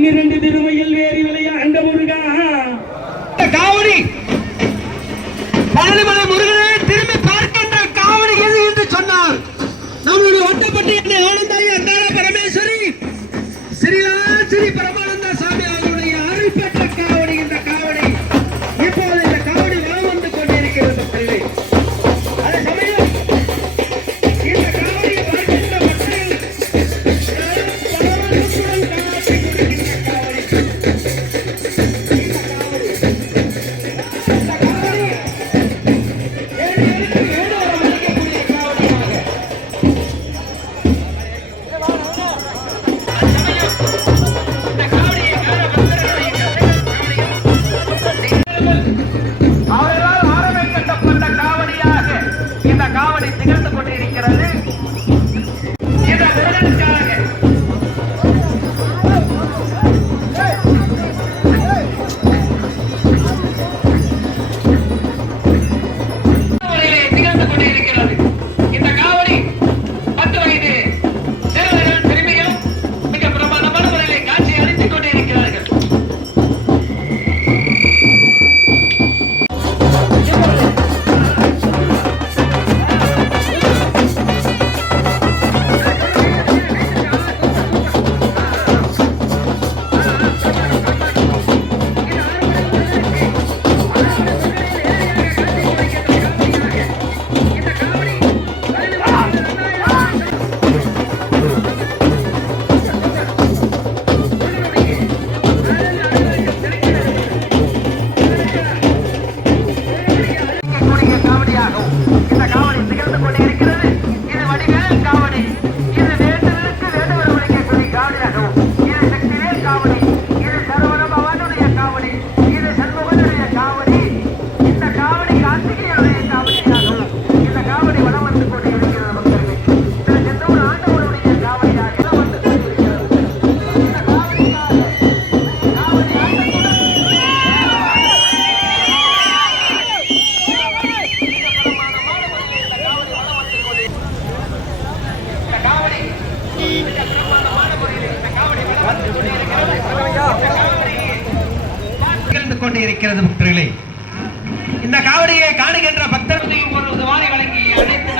பன்னிரண்டு திருமையில் வேறி விளையாண்ட முருகா காவடி பழனிமலை முருகனை திரும்பி பார்க்கின்ற காவடி எது என்று சொன்னார். நம்முடைய ஒட்டப்பட்டி ஆனந்தாயி அந்தார பரமேஸ்வரி ஸ்ரீ பரமானந்த சாமி அவர்களுடைய அருள் பெற்ற காவடி. இந்த காவடி இப்போது இந்த காவடி வலம் வந்து கொண்டிருக்கிறது. அதே சமயம் இந்த காவடியை பார்க்கின்ற மக்கள் கொண்டிருக்கிறது. இந்த காவடியை காணுகின்ற பக்தர்களையும் ஒரு வாரி வழங்கி அழைத்து